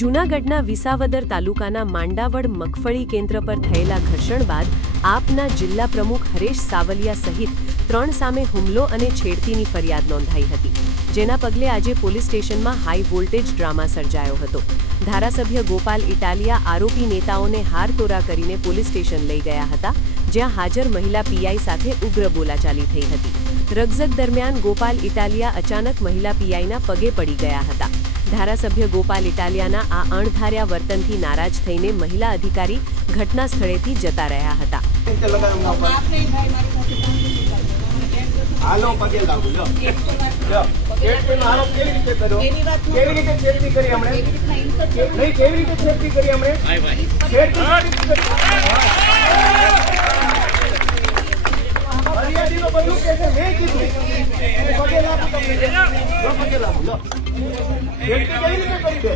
જૂનાગઢના વિસાવદર તાલુકાના માંડાવડ મગફળી કેન્દ્ર પર થયેલા ઘર્ષણ બાદ આપના જિલ્લા પ્રમુખ હરેશ સાવલિયા સહિત 3 સામે હુમલો અને છેડતીની ફરિયાદ નોંધાઈ હતી, જેના પગલે આજે પોલીસ સ્ટેશનમાં હાઈ વોલ્ટેજ ડ્રામા સર્જાયો હતો। ધારાસભ્ય ગોપાલ ઇટાલિયા આરોપી નેતાઓને હારતોરા કરીને પોલીસ સ્ટેશન લઈ ગયા હતા, જ્યાં હાજર મહિલા પીઆઈ સાથે ઉગ્ર બોલાચાલી થઈ હતી। રકઝક દરમિયાન ગોપાલ ઇટાલિયા અચાનક મહિલા પીઆઈના પગે પડી ગયા હતા। ધારાસભ્ય ગોપાલ ઇટાલિયાના આ અણધાર્યા વર્તનથી નારાજ થઈને મહિલા અધિકારી ઘટના સ્થળેથી જતા રહ્યા હતા। હાલો પગે લાગુ લો કેટનો આરોપ કેવી રીતે કર્યો, કેવી રીતે છેડતી કરી હમણે, નહીં કેવી રીતે છેડતી કરી હમણે, ફરિયાદીનો બધું કે છે, મેં કીધું પગે લાગુ, તમને પગે લાગુ લો, છેડતી કેવી રીતે કરી દે।